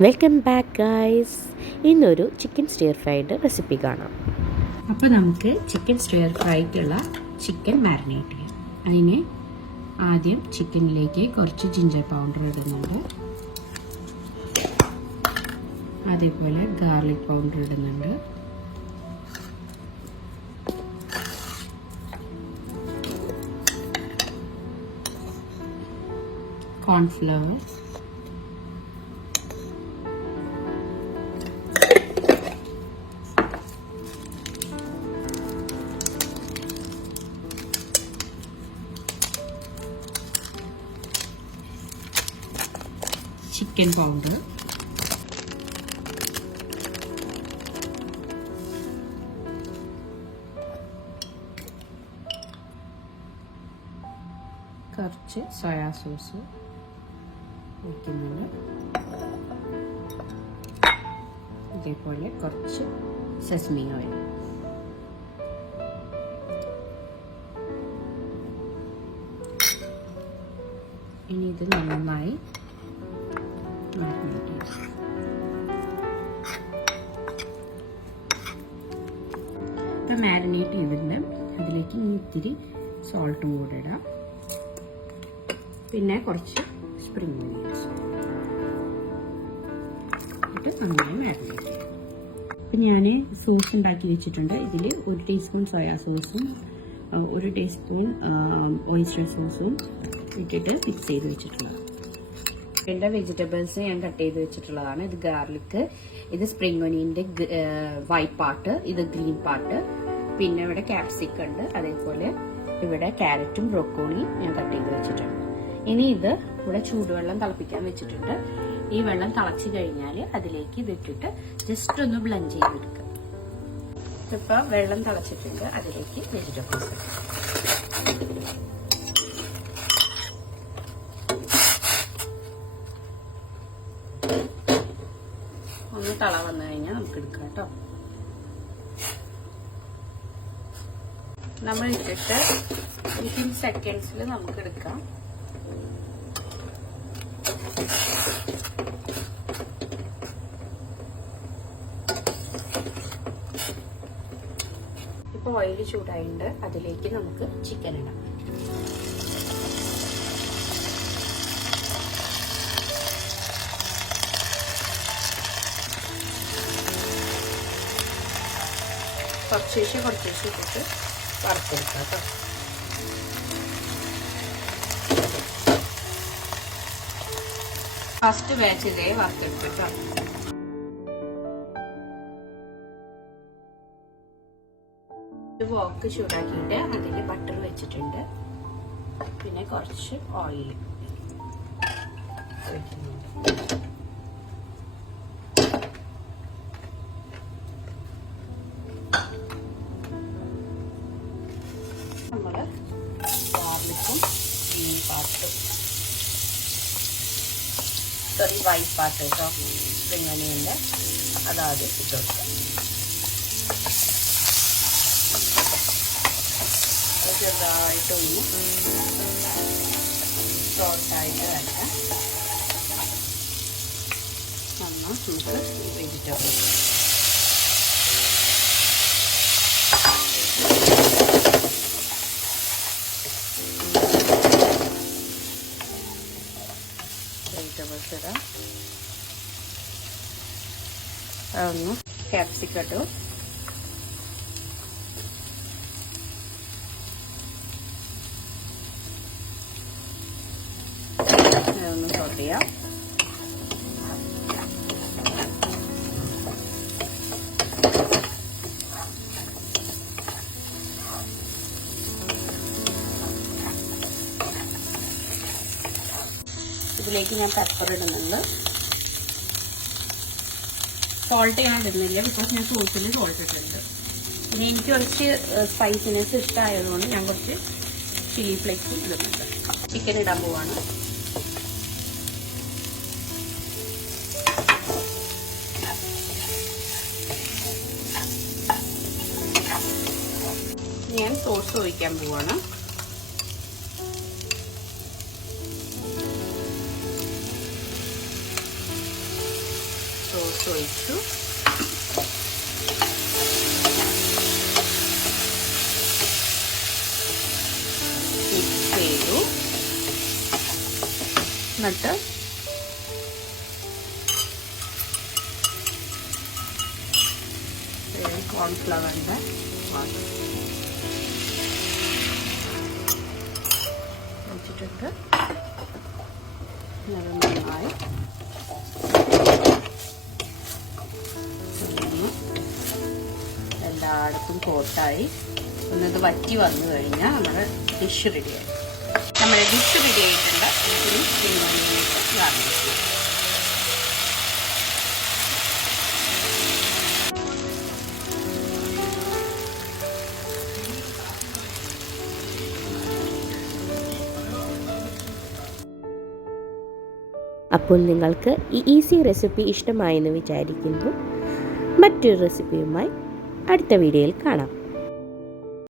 Welcome back guys. ഇന്നൊരു chicken stir fried recipe കാണാം. അപ്പോൾ നമുക്ക് ചിക്കൻ സ്റ്റിർ ഫ്രൈക്കുള്ള ചിക്കൻ മാരിനേറ്റ് ചെയ്യാം. അതിന് ആദ്യം ചിക്കനിലേക്ക് കുറച്ച് ജിഞ്ചർ പൗഡർ ഇടുന്നുണ്ട്, അതേപോലെ ഗാർലിക് പൗഡർ ഇടുന്നുണ്ട്, കോൺഫ്ലവർ, ചിക്കൻ പൗഡർ, കുറച്ച് സോയാ സോസ് വയ്ക്കുന്നുണ്ട്, ഇതേപോലെ കുറച്ച് സെസമി ഓയിൽ. ഇനി ഇത് നന്നായി മാരിനേറ്റ് ചെയ്യാം. ഇപ്പം മാരിനേറ്റ് ചെയ്തിട്ടുണ്ട്. അതിലേക്ക് ഇത്തിരി സോൾട്ടും കൂടെ ഇടാം, പിന്നെ കുറച്ച് സ്പ്രിംഗ് ഒനിയൻസ് ഇട്ട് നന്നായി മാരിനേറ്റ് ചെയ്യാം. ഇപ്പം ഞാൻ സോസ് ഉണ്ടാക്കി വെച്ചിട്ടുണ്ട്. ഇതിൽ 1 ടീസ്പൂൺ സോയാ സോസും 1 ടീസ്പൂൺ ഓയിസ്റ്റർ സോസും ഇട്ടിട്ട് മിക്സ് ചെയ്ത് വെച്ചിട്ടുള്ളത്. എൻ്റെ വെജിറ്റബിൾസ് ഞാൻ കട്ട് ചെയ്ത് വെച്ചിട്ടുള്ളതാണ്. ഇത് ഗാർലിക്, ഇത് സ്പ്രിംഗ് ഒനിയൻ്റെ വൈറ്റ് പാർട്ട്, ഇത് ഗ്രീൻ പാർട്ട്, പിന്നെ ഇവിടെ ക്യാപ്സിക്കം ഉണ്ട്, അതേപോലെ ഇവിടെ ക്യാരറ്റും ബ്രോക്കോളിയും ഞാൻ കട്ട് ചെയ്ത് വെച്ചിട്ടുണ്ട്. ഇനി ഇത് ഇവിടെ ചൂടുവെള്ളം തിളപ്പിക്കാൻ വെച്ചിട്ടുണ്ട്. ഈ വെള്ളം തിളച്ച് കഴിഞ്ഞാൽ അതിലേക്ക് ഇതിട്ടിട്ട് ജസ്റ്റ് ഒന്ന് ബ്ലെൻഡ് ചെയ്തെടുക്കുക. ഇപ്പൊ വെള്ളം തിളച്ചിട്ടുണ്ട്, അതിലേക്ക് വെജിറ്റബിൾസ് ഒന്ന് തള വന്നു കഴിഞ്ഞാൽ നമുക്ക് എടുക്കാം കേട്ടോ. നമ്മൾ ഇട്ടിട്ട് 15 സെക്കൻഡ്സിൽ നമുക്ക് എടുക്കാം. ഇപ്പോൾ ഓയിൽ ചൂടായിട്ടുണ്ട്, അതിലേക്ക് നമുക്ക് ചിക്കൻ ഇടാം. കുറച്ചേശ്ശെ ഇട്ടിട്ട് വറുത്തെടുക്കാം കേട്ടോ. ഫസ്റ്റ് ബാച്ച് ഇതേ വറുത്തെടുക്കാം. വോക്ക് ചൂടാക്കിയിട്ട് അതിൽ ബട്ടർ വെച്ചിട്ടുണ്ട്, പിന്നെ കുറച്ച് ഓയിൽ ഒഴിക്കുന്നുണ്ട്. നമ്മൾ ഗാർലിക്കും ഗ്രീൻ പാർട്ടും വൈറ്റ് പാർട്ട് കേട്ടോ, സ്പ്രിംഗ് ഒനിയൻ്റെ അതാദ്യം ഇട്ട് കൊടുക്കാം. ചെറുതായിട്ട് ഒന്ന് സോൾട്ടായിട്ട് വരാം. നമുക്ക് വെജിറ്റബിൾസ് ഇടാം. അതൊന്ന് ക്യാപ്സിക്കം ഇട്ടു, അതൊന്ന് സോട്ട് ചെയ്യാം. ഇതിലേക്ക് ഞാൻ പെപ്പർ ഇടുന്നുണ്ട്. സോൾട്ട് ഞാൻ ഇടുന്നില്ല, ബിക്കോസ് ഞാൻ സോസിൽ സോൾട്ട് ഇട്ടിട്ടുണ്ട്. പിന്നെ എനിക്ക് കുറച്ച് സ്പൈസിനെസ് ഇഷ്ടമായതുകൊണ്ട് ഞാൻ കുറച്ച് ചില്ലി ഫ്ലേക്സും ഇടുന്നുണ്ട്. ചിക്കൻ ഇടാൻ പോവാണ്. ഞാൻ സോസ് ഒഴിക്കാൻ പോവാണ്. സോസ് ഒഴിച്ചു. മിക്സ് ചെയ്തു. എന്നിട്ട് കോൺഫ്ലവറിൻ്റെ വെച്ചിട്ടുണ്ട്. നന്നായി എല്ലായിടത്തും കോട്ടായി. ഒന്നത് വറ്റി വന്നു കഴിഞ്ഞാൽ നമ്മുടെ ഡിഷ് റെഡിയായി. നമ്മുടെ ഡിഷ് റെഡി ആയിട്ടുണ്ട്. ഇനി ബിരിയാണിയിലേക്ക് ഗാർണിഷ് ചെയ്യാം. അപ്പോൾ നിങ്ങൾക്ക് ഈ ഈസി റെസിപ്പി ഇഷ്ടമായെന്ന് വിചാരിക്കുന്നു. മറ്റൊരു റെസിപ്പിയുമായി അടുത്ത വീഡിയോയിൽ കാണാം.